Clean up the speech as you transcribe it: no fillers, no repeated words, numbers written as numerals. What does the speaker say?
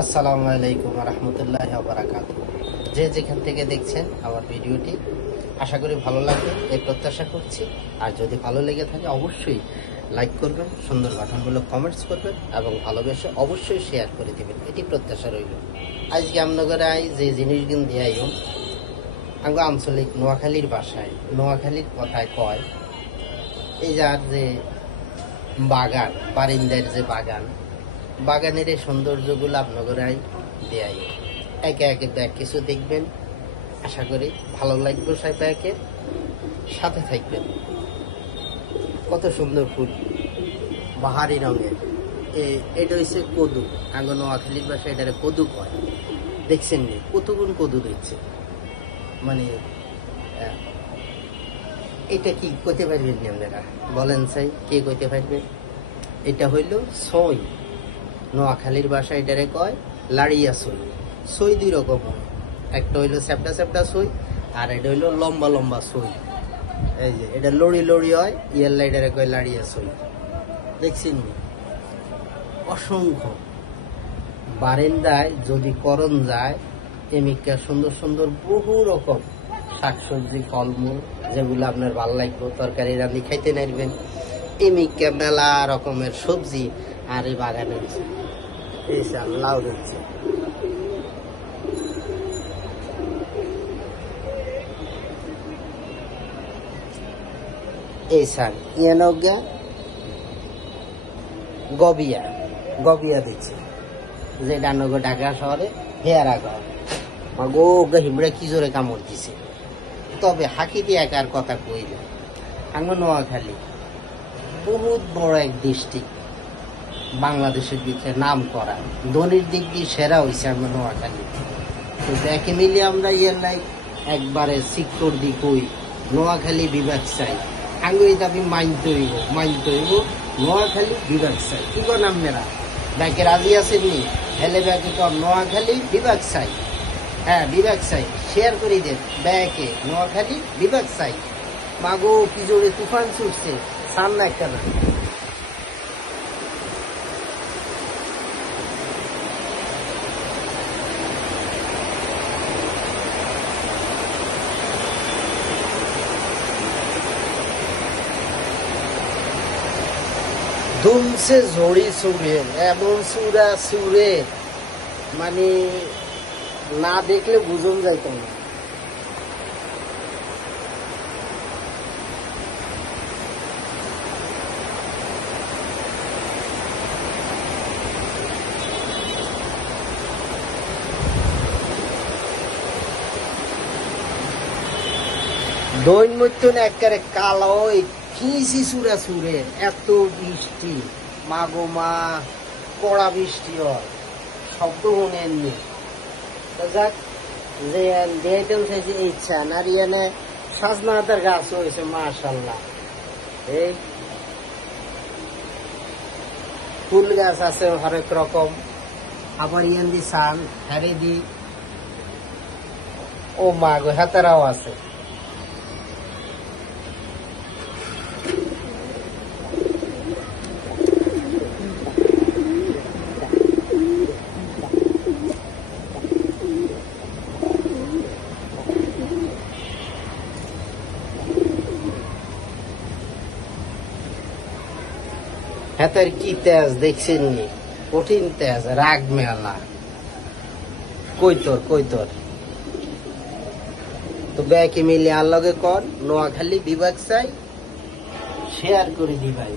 আসসালামু আলাইকুম রহমতুল্লাহি ওয়া বারাকাতুহু। যে যেখান থেকে দেখছেন আমার ভিডিওটি, আশা করি ভালো লাগবে এই প্রত্যাশা করছি। আর যদি ভালো লেগে থাকে অবশ্যই লাইক করবেন, সুন্দর গঠনমূলক কমেন্টস করবেন এবং ভালোবেসে অবশ্যই শেয়ার করে দেবেন, এটি প্রত্যাশা রইল। আজকে আমনগরে যে জিনিসগুলো দিয়াই আঙ্গ আঞ্চলিক নোয়াখালীর ভাষায়, নোয়াখালীর কথায় কয়, এই যার যে বাগান, বারিন্দার যে বাগান, বাগানের এই সৌন্দর্যগুলো আপনাগরাই দেয়। একে একে ব্যাগ কিছু দেখবেন, আশা করি ভালো লাগবে। ব্যাগের সাথে থাকবেন। কত সুন্দর ফুল, বাহারি রঙের। এটা হচ্ছে কদু, আঙ্গ নোয়াখালীর ভাষায় এটারে কদু কয়। দেখছেন নি কতগুণ কদু দেখছে, মানে এটা কি কইতে পারবেন নি আপনারা? বলেন চাই কে কইতে পারবেন? এটা হইল সই। নোয়াখালীর ভাষায় এটারে কয় লাড়িয়া সই। সই দুই রকম হয়, একটা হইলো চ্যাপটা চ্যাপটা সই, আর এটা হইলো লম্বা লম্বা সই। এই যে এটা লড়ি লড়ি হয়, ইয়াল্লা এটারে কয় লাড়িয়া সই। দেখছেন অসংখ্য বারেন্দায় যদি করণ যায়, এমিকা সুন্দর সুন্দর বহু রকম শাকসবজি, ফলমূল, যেগুলো আপনার ভালো লাগবে, তরকারি রান্নি খাইতে নারবেন। এমিকা মেলা রকমের সবজি আর এই বাগানে লাউ দিচ্ছে। এই শাক ইয়ানগা গবিয়া গবিয়া দিচ্ছে, যেটা নগর ঢাকা শহরে হেয়ার আগা গো হিমড়া কি জোরে কামড় দিছে। তবে হাকি দিয়ে একার কথা কইল, আঙ্গ নোয়াখালী বহুত বড় এক ডিস্ট্রিক্ট, বাংলাদেশের ভিতরে নাম করা, ধনির দিক দিয়ে সেরা হয়েছে আমরা নোয়াখালী। তো দেখে মিলে আমরা ইয়ার একবারে সিক্টর দি কই নোয়াখালী বিভাগ চাই। আঙ্গ এই দাবি মানতে হইব, নোয়াখালী বিভাগ চাই। কি করেন আপনারা? ব্যাকে রাজি আছেন নি? হেলে ব্যাকে কর নোয়াখালী বিভাগ চাই। হ্যাঁ, বিভাগ চাই। শেয়ার করে দেন ব্যাকে, নোয়াখালী বিভাগ চাই। মাগো কি জোরে তুফান ছুটছে, সামনে একটা না। ধুমছে ঝড়ি চুরে, এমন চূড়া চুরে, মানে না দেখলে বুঝন যাইত না। দৈন মধ্যে একেবারে কালো খিঁচি চূড়া চুরে, এত বৃষ্টি, মা গো মা, কড়া বৃষ্টি হয়, শব্দ শুনেননি। যাক, যে দেখাইতেও চাইছে ইচ্ছা না। ইয়ানে সাজনা হাতের গাছ হয়েছে মাশাল্লাহ। এই ফুল গাছ আছে হরেক রকম। আবার ইয়ান দি সান হারে দি, ও মা গো, হাতারাও আছে। হাতের কি তেজ দেখছেন নি? কঠিন তেজ, রাগ মেলা। কইতর তো ব্যাকে মিলে আর লগে কর নোয়াখালী বিভাগ চাই, শেয়ার করে দিবাই।